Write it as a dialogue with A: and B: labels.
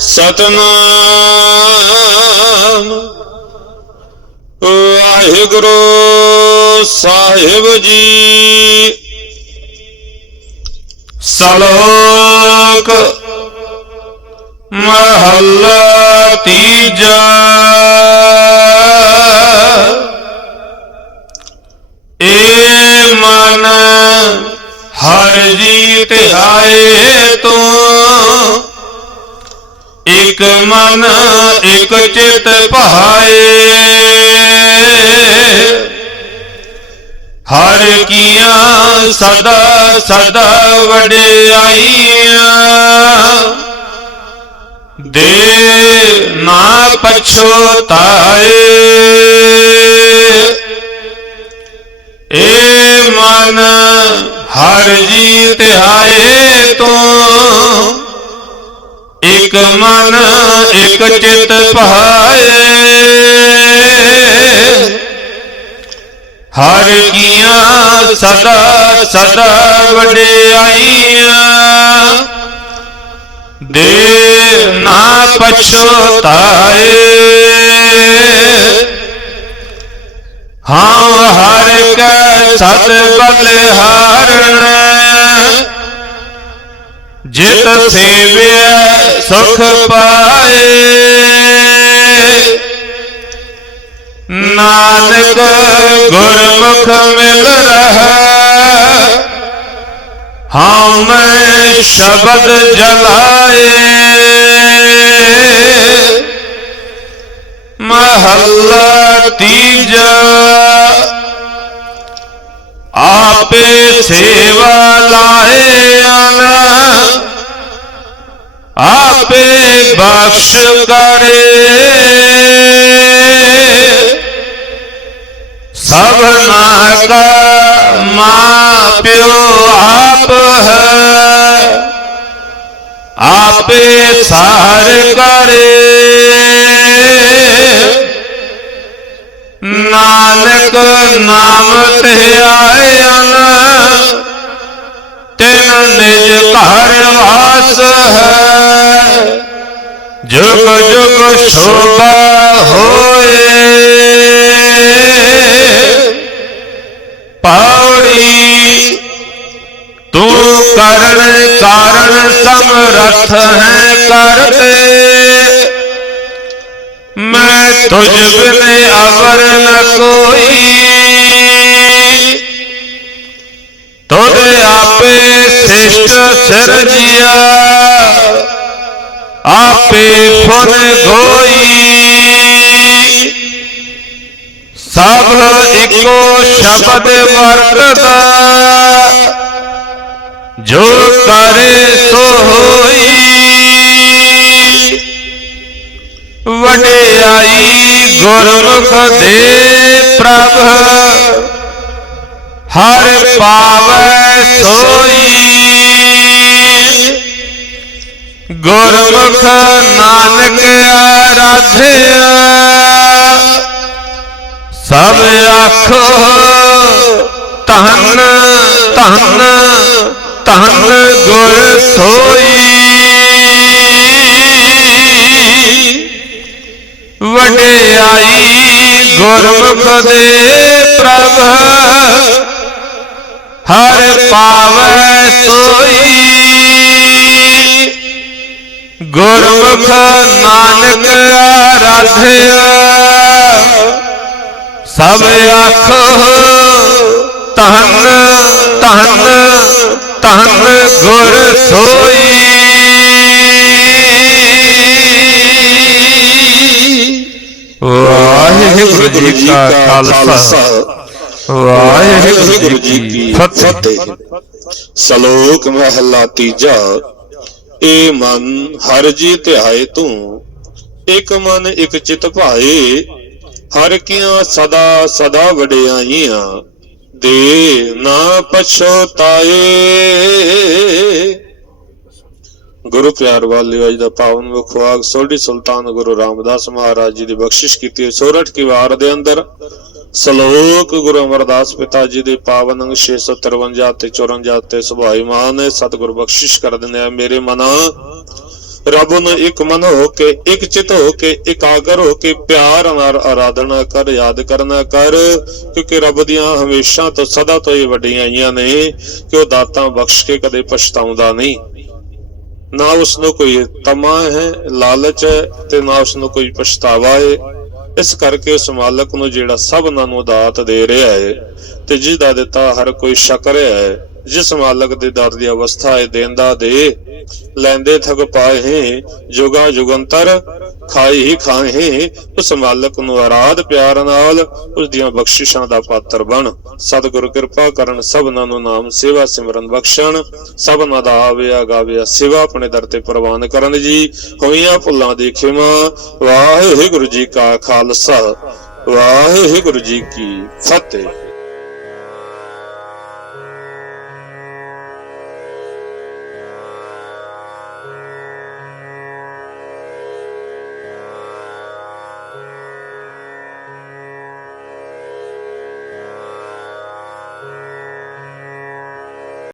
A: ਸਤਨਾਮ। ਵਾਹਿਗੁਰੂ ਸਾਹਿਬ ਜੀ। ਸਲੋਕ ਮਹੱਲਾ ਤੀਜਾ। ਏ ਮਨ ਹਰ ਜੀ ਧਿਆਏ ਤੂੰ ਇਕ ਮਨ, ਇਕ ਚਿਤ ਭਾਏ। ਹਰ ਕੀਆਂ ਸਦਾ ਸਦਾ ਵਡਿਆਈਆਂ। ਦੇ ਨਾ ਪਛੋਤਾਏ ਏ ਮਨ, ਹਰ ਜੀ ਧਿਆਏ ਇਕ ਮਨ, ਇਕ ਚਿਤ ਭਾਏ। ਹਰ ਕੀਆਂ ਸਦਾ ਸਦਾ ਵਡਿਆਈਆਂ। ਦੇ ਨਾ ਪਛੋਤਾਏ ਹਾਂ ਹਰ ਕੈ ਸਤ ਬਲਿਹਾਰਣ। ਜਿਤ ਸੇਵਿਆ ਸੁਖ ਪਾਏ। ਨਾਨਕ ਗੁਰਮੁਖ ਮਿਲ ਰਹਾ। ਹਉ ਮੈਂ ਸ਼ਬਦ ਜਲਾਏ। ਮਹੱਲਾ ਤੀਜਾ। ਆਪੇ ਸੇਵਾ ਲਾਏ ਅਨ ਆਪੇ ਬਖਸ਼ ਕਰੇ ਸਭਨਾ ਕਾ ਮਾਂ ਪਿਓ ਆਪ ਹੈ ਆਪੇ ਸਾਰ ਕਰੇ ਨਾਨਕ ਨਾਮ ਤੇ ਜੁਗ ਜੁਗ ਸ਼ੋਭਾ ਹੋਏ। ਪੌੜੀ ਤੂੰ ਕਰਨ ਕਾਰਨ ਸਮਰੱਥ ਹੈ ਕਰਤੇ ਮੈਂ ਤੁਝ ਬਿਨ ਅਵਰ ਨ ਕੋਈ ਸਭ ਇੱਕੋ ਸ਼ਬਦ ਵਰਤਦਾ। ਜੋ ਕਰੇ ਸੋ ਹੋਈ। ਵਡਿਆਈ ਗੁਰਮੁਖ ਦੇ ਪ੍ਰਭ। ਹਰ ਪਾਵੈ ਸੋਈ। ਗੁਰਮੁਖ ਨਾਨਕ ਆਰਾਧਿਆ। ਸਭ ਆਖੋ ਧੰਨ ਧੰਨ ਧੰਨ ਗੁਰ ਸੋਈ। ਵਡਿਆਈ ਗੁਰਮੁਖ ਦੇ ਪ੍ਰਭ, ਹਰ ਪਾਵੈ ਸੋਈ। ਗੁਰਮੁਖ ਨਾਨਕ ਆਰਾਧਿਆ ਸਭ ਆਖੋ ਧੰਨ ਧੰਨ ਗੁਰ ਸੋਈ ਵਾਹਿਗੁਰੂ ਜੀ ਕਾ ਖਾਲਸਾ ਵਾਹਿਗੁਰੂ ਜੀ ਕੀ ਫਤਿਹ
B: ਸ਼ਲੋਕ ਮਹਲਾ ਤੀਜਾ। ਏ ਮਨ ਹਰ ਜੀ ਧਿਆਏ ਤੂੰ ਇਕ ਮਨ ਇਕ ਚਿਤ ਭਾਏ ਹਰ ਕੀਆਂ ਸਦਾ ਸਦਾ ਵਡਿਆਈਆਂ, ਦੇ ਨਾ ਪਛੋਤਾਏ ਗੁਰੂ ਪਿਆਰ ਵਾਲਿਓ, ਅੱਜ ਦਾ ਪਾਵਨ ਮੁਖਵਾਗ ਸੋਢੀ ਸੁਲਤਾਨ ਗੁਰੂ ਰਾਮਦਾਸ ਮਹਾਰਾਜ ਜੀ ਦੀ ਬਖਸ਼ਿਸ਼ ਕੀਤੀ ਹੋਈ ਸੋਰਠ ਕੀ ਵਾਰ ਦੇ ਅੰਦਰ, ਸ਼ਲੋਕ ਗੁਰੂ ਅਮਰਦਾਸ ਪਿਤਾ ਜੀ ਦੇ ਪਾਵਨ ਅੰਗ 653 ਤੇ 54 ਤੇ ਸੁਭਾਈ ਮਾਨ ਸਤਿਗੁਰ ਬਖਸ਼ਿਸ਼ ਕਰ ਦਿੰਦੇ ਆ। ਮੇਰੇ ਮਨਾ ਰੱਬ ਨੂੰ ਇੱਕ ਮਨ ਹੋ ਕੇ, ਇੱਕ ਚਿਤ ਹੋ ਕੇ ਇਕਾਗਰ ਹੋ ਕੇ ਪਿਆਰ ਨਾਲ ਆਰਾਧਨਾ ਕਰ, ਯਾਦ ਕਰਨਾ ਕਰ, ਕਿਉਂਕਿ ਰੱਬ ਦੀਆਂ ਹਮੇਸ਼ਾ ਤੋਂ ਸਦਾ ਤੋਂ ਹੀ ਵੱਡੀਆਂ ਆਈਆਂ ਨੇ ਕਿ ਉਹ ਦਾਤਾਂ ਬਖਸ਼ ਕੇ ਕਦੇ ਪਛਤਾਉਂਦਾ ਨਹੀਂ। ਨਾ ਉਸ ਨੂੰ ਕੋਈ ਤਮਾ ਹੈ, ਲਾਲਚ ਹੈ ਤੇ ਨਾ ਉਸ ਨੂੰ ਕੋਈ ਪਛਤਾਵਾ ਹੈ। ਇਸ ਕਰਕੇ ਉਸ ਮਾਲਕ ਨੂੰ ਜਿਹੜਾ ਸਭਨਾਂ ਨੂੰ ਦਾਤ ਦੇ ਰਿਹਾ ਹੈ ਤੇ ਜਿਸਦਾ ਦਿੱਤਾ ਹਰ ਕੋਈ ਸ਼ਕਰ ਹੈ ਜਿਸ ਮਾਲਕ ਦੇ ਦਰ ਦੀ ਅਵਸਥਾ ਹੈ ਦੇਂਦਾ ਦੇ, ਲੈਂਦੇ ਥਕ ਪਾਏ ਹੈ ਜੁਗਾ ਜੁਗੰਤਰ, ਖਾਈ ਹੀ ਖਾਏ ਉਸ ਮਾਲਕ ਨੂੰ ਆਰਾਧ ਪਿਆਰ ਨਾਲ, ਉਸ ਦੀਆਂ ਬਖਸ਼ਿਸ਼ਾਂ ਦਾ ਪਾਤਰ ਬਣ। ਸਤਿਗੁਰ ਕਿਰਪਾ ਕਰਨ ਸਭਨਾਂ ਨੂੰ ਨਾਮ ਸੇਵਾ ਸਿਮਰਨ ਬਖਸ਼ਣ। ਸਭਨਾਂ ਦਾ ਆਵਿਆ ਗਾਵਿਆ ਸੇਵਾ ਆਪਣੇ ਦਰ ਤੇ ਪ੍ਰਵਾਨ ਕਰਨ ਜੀ। ਹੋਈਆਂ ਭੁੱਲਾਂ ਦੀ ਖਿਮਾ, ਵਾਹਿਗੁਰੂ ਜੀ ਕਾ ਖਾਲਸਾ, ਵਾਹਿਗੁਰੂ ਜੀ ਕੀ ਫਤਿਹ।